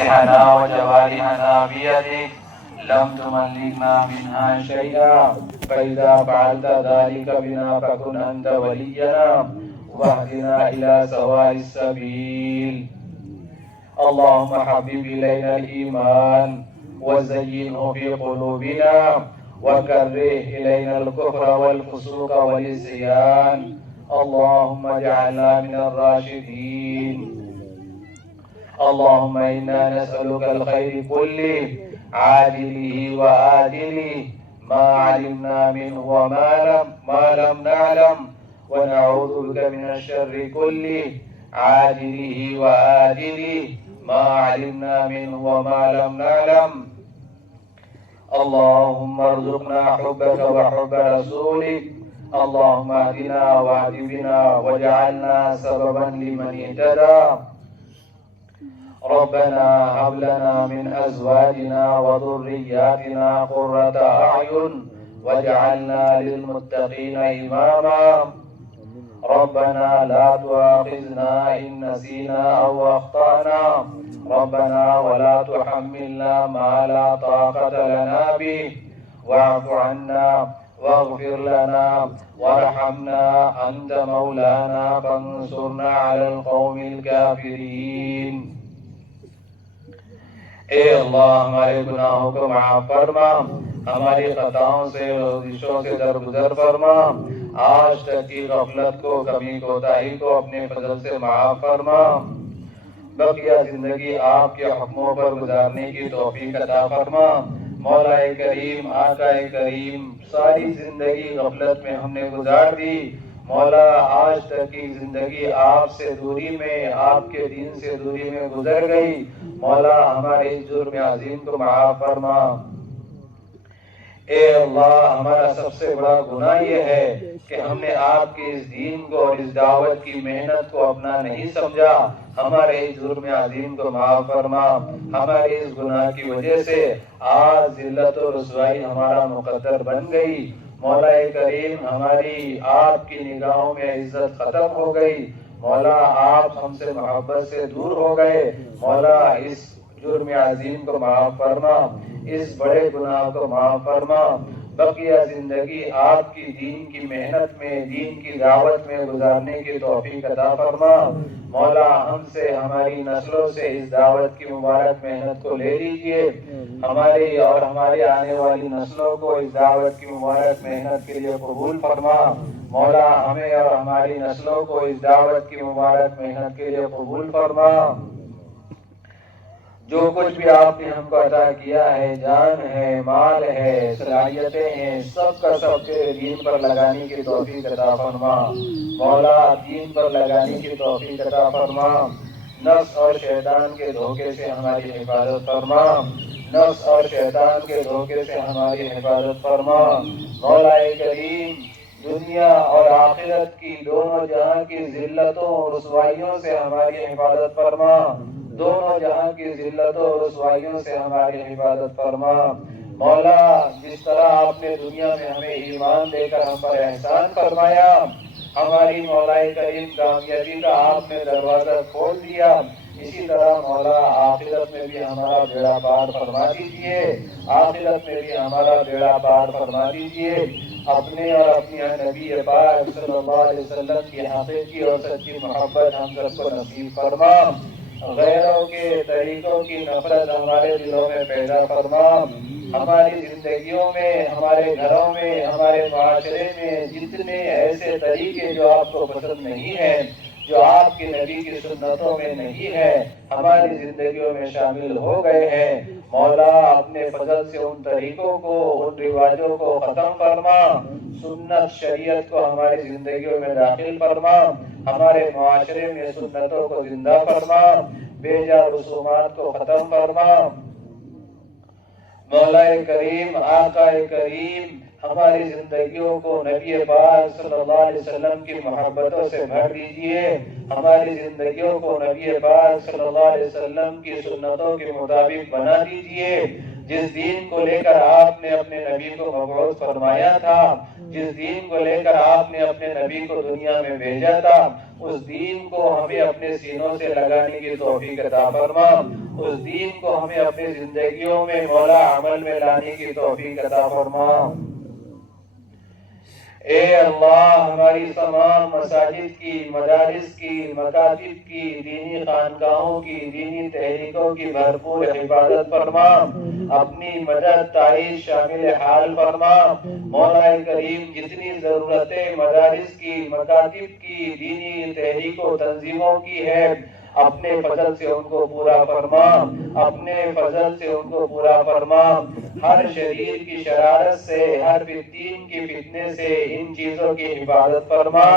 جوارحنا وجوارحنا بيدك لم تملكنا منها شيئا فإذا فعلت ذلك بنا فكن أنت ولينا واهدنا إلى سواء السبيل. اللهم حبب إلينا الإيمان وزينه في قلوبنا وكره إلينا الكفر والفسوق والعصيان. اللهم اجعلنا من الراشدين. اللهم إنا نسألك الخير كله عاجله وآجله ما علمنا منه وما لم نعلم ونعوذ بك من الشر كله عاجله وآجله ما علمنا منه وما لم نعلم. اللهم ارزقنا حبك وحب رسولك. اللهم اهدنا واهد بنا واجعلنا سببا لمن اهتدى. ربنا هب لنا من أزواجنا وذرياتنا قرة أعين واجعلنا للمتقين إماما. ربنا لا تؤاخذنا إن نسينا أو أخطأنا. ربنا ولا تحملنا ما لا طاقة لنا به واعف عنا واغفر لنا وارحمنا أنت مولانا فانصرنا على القوم الكافرين. اے اللہ ہمارے گناہوں کو معاف فرما، ہماری خطاؤں سے لغزشوں سے درگزر فرما، آج تک کی غفلت کو کمی کوتاہی کو اپنے فضل سے معاف فرما، بقیہ زندگی آپ کے حکموں پر گزارنے کی توفیق عطا فرما۔ مولا کریم، آقا کریم، ساری زندگی غفلت میں ہم نے گزار دی، مولا آج تک کی زندگی آپ سے دوری میں، آپ کے دین سے دوری میں گزر گئی، مولا ہمارے اس جرم عظیم کو معاف فرما۔ اے اللہ، ہمارا سب سے بڑا گناہ یہ ہے کہ ہم نے آپ کے اس دین کو اور اس دعوت کی محنت کو اپنا نہیں سمجھا، ہمارے اس جرم عظیم کو معاف فرما۔ ہمارے اس گناہ کی وجہ سے آج ذلت و رسوائی ہمارا مقدر بن گئی، مولا کریم ہماری آپ کی نگاہوں میں عزت ختم ہو گئی، مولا آپ ہم سے محبت سے دور ہو گئے، مولا اس جرم عظیم کو معاف فرما، اس بڑے گناہ کو معاف فرما، بقیہ زندگی آپ کی دین کی محنت میں، دین کی دعوت میں گزارنے کی توفیق عطا فرما۔ مولا ہم سے، ہماری نسلوں سے اس دعوت کی مبارک محنت کو لے لیجئے، ہماری اور ہماری آنے والی نسلوں کو اس دعوت کی مبارک محنت کے لیے قبول فرما۔ مولا ہمیں اور ہماری نسلوں کو اس دعوت کی مبارک محنت کے لیے قبول فرما۔ جو کچھ بھی آپ نے ہم کو عطا کیا ہے، جان ہے، مال ہے، صلاحیتیں ہیں، سب کا سب تیرے دین پر لگانے کی توفیق عطا فرما۔ مولا دین پر لگانے کی توفیق عطا فرما، نفس اور شیطان کے دھوکے سے ہماری حفاظت فرما، نفس اور شیطان کے دھوکے سے ہماری حفاظت فرما۔ مولا کریم دنیا اور آخرت کی دونوں جہاں کی ذلتوں اور رسوائیوں سے ہماری حفاظت فرما، دونوں جہاں کی ذلتوں اور رسوائیوں سے ہماری حفاظت فرما۔ مولا جس طرح آپ نے دنیا میں ہمیں ایمان دے کر ہم پر احسان فرمایا، ہماری مولا کریم کامیابی کا آپ نے دروازہ کھول دیا، اسی طرح مولا آخرت میں بھی ہمارا بیڑا پار فرما دیجئے، آخرت میں بھی ہمارا بیڑا پار فرما دیجئے۔ اپنے اور اپنی نبی پاک صلی اللہ علیہ وسلم کی حقیقی اور سچی محبت ہم سب کو نصیب فرما، غیروں کے طریقوں کی نفرت ہمارے دلوں میں پیدا فرما، ہماری زندگیوں میں، ہمارے گھروں میں، ہمارے معاشرے میں جتنے ایسے طریقے جو آپ کو پسند نہیں ہیں، جو آپ کے نبی کی سنتوں میں نہیں ہے، ہماری زندگیوں میں شامل ہو گئے ہیں، مولا اپنے فضل سے ان طریقوں کو، ان رواجوں کو ختم فرما، سنت شریعت کو ہماری زندگیوں میں داخل فرما، ہمارے معاشرے میں سنتوں کو زندہ فرما، بے جا رسومات کو ختم فرما۔ مولا کریم، آقا کریم، ہماری زندگیوں کو نبی پاک صلی اللہ علیہ وسلم کی محبتوں سے بھر دیجئے، ہماری زندگیوں کو نبی پاک صلی اللہ علیہ وسلم کی سنتوں کے مطابق بنا دیجئے۔ جس دین کو لے کر آپ نے اپنے نبی کو مبعوث فرمایا تھا، جس دین کو لے کر آپ نے اپنے نبی کو دنیا میں بھیجا تھا، اس دین کو ہمیں اپنے سینوں سے لگانے کی توفیق عطا فرما، اس دین کو ہمیں اپنی زندگیوں میں مولا عمل میں لانے کی توفیق عطا فرما۔ اے اللہ ہماری تمام مساجد کی، مدارس کی، مکاتب کی، دینی خانقاہوں کی، دینی تحریکوں کی بھرپور حفاظت فرما، اپنی مدد تائید شامل حال فرما۔ مولا کریم جتنی ضرورتیں مدارس کی، مکاتب کی، دینی تحریکوں تنظیموں کی ہے، اپنے فضل سے ان کو پورا فرما، اپنے فضل سے ان کو پورا فرما۔ ہر شریر کی شرارت سے، ہر فتین کی فتنے سے ان چیزوں کی حفاظت فرما،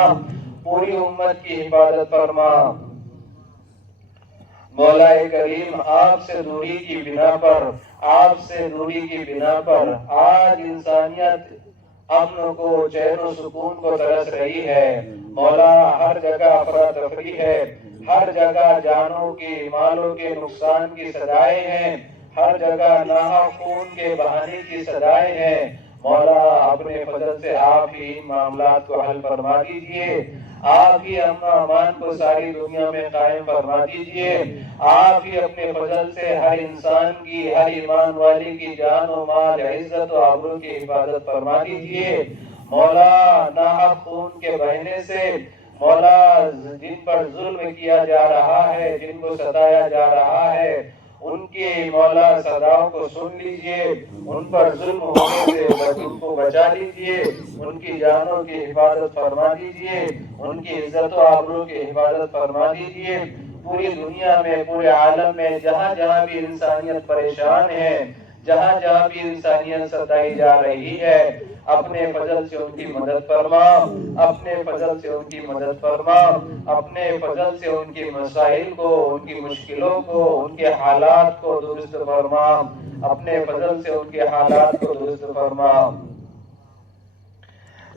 پوری امت کی حفاظت فرما۔ مولا کریم آپ سے دوری کی بنا پر، آپ سے دوری کی بنا پر آج انسانیت امن کو، چین و سکون کو ترس رہی ہے۔ مولا ہر جگہ افراتفری ہے، ہر جگہ جانوں کی، مالوں کے نقصان کی صدائیں ہیں، ہر جگہ ناحق خون کے بہانے کی صدائیں ہیں۔ مولا اپنے فضل سے آپ ہی ان معاملات کو حل فرما دیجئے، آپ ہی امن و امان کو ساری دنیا میں قائم فرما دیجئے، آپ ہی اپنے فضل سے ہر انسان کی، ہر ایمان والی کی جان و مال، عزت و آبرو کی حفاظت فرما دیجئے۔ مولا ناحق خون کے بہنے سے، مولا جن پر ظلم کیا جا رہا ہے، جن کو ستایا جا رہا ہے، ان کی مولا صداؤں کو سن لیجئے، ان پر ظلم ہونے سے ان کو بچا لیجئے، ان کی جانوں کی حفاظت فرما دیجئے، ان کی عزت و آبرو کی حفاظت فرما دیجئے۔ پوری دنیا میں، پورے عالم میں جہاں جہاں بھی انسانیت پریشان ہے، جہاں جہاں بھی انسانیت ستائی جا رہی ہے، اپنے فضل سے ان کی مدد فرما، اپنے فضل سے ان کی مدد فرما، اپنے فضل سے ان کی مسائل کو، ان کی مشکلوں کو، ان کے حالات کو درست فرما، اپنے فضل سے ان کے حالات کو درست فرما۔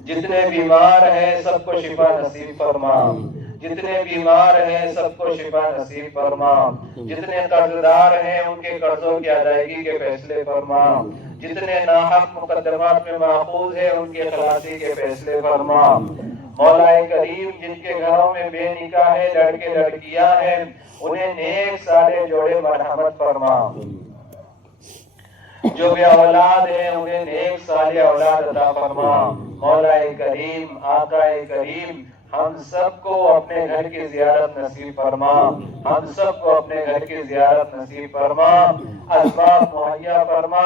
جتنے بیمار ہیں سب کو شفا نصیب فرما، جتنے بیمار ہیں سب کو شفا نصیب فرما، جتنے قرضدار ہیں ان کے قرضوں کی ادائیگی کے فیصلے فرما، جتنے ناحق مقدمات میں ماخوذ ہیں ان کی خلاصی کے فیصلے فرما۔ مولا کریم جن کے گھروں میں بے نکاح ہے، لڑکے لڑکیاں ہیں، انہیں نیک صالح جوڑے مرحمت فرما، جو بے اولاد ہیں انہیں نیک صالح اولاد عطا فرما۔ مولا کریم، آقا کریم، ہم سب کو اپنے گھر کی زیارت نصیب فرما، ہم سب کو اپنے گھر کی زیارت نصیب فرما، اسباب مہیا فرما،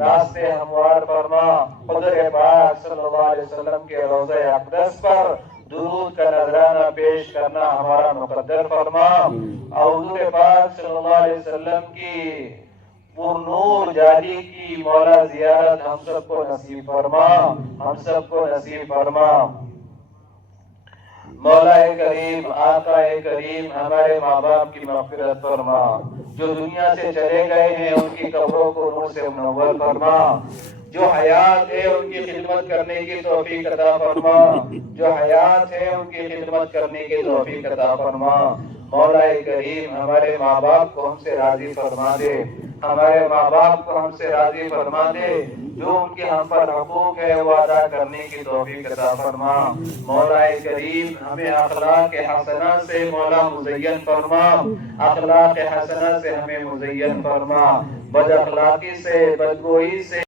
راستے ہموار فرما۔ حضور پاک صلی اللہ علیہ وسلم کے روضہ اقدس پر درود کا نذرانہ پیش کرنا ہمارا مقدر فرما۔ حضور پاک صلی اللہ علیہ وسلم کی پر نور جاری کی مولا زیارت ہم سب کو نصیب فرما، ہم سب کو نصیب فرما۔ مولا کریم، آقا کریم، ہمارے ماں باپ کی مغفرت فرما، جو دنیا سے چلے گئے ہیں ان کی قبروں کو نور سے منور فرما، جو حیات ہے ان کی خدمت کرنے کی توفیق عطا فرما، جو حیات ہے ان کی خدمت کرنے کی توفیق عطا فرما۔ مولا کریم ہمارے ماں باپ کو ہم سے راضی فرما دے، ہمارے ماں باپ کو ہم سے راضی فرما دے، جو ان کے ہم پر حقوق ہے وہ ادا کرنے کی توفیق عطا فرما۔ مولا کریم ہمیں اخلاق حسنہ سے مولا مزین فرما، اخلاق حسنہ سے ہمیں مزین فرما، بد اخلاقی سے، بدگوئی سے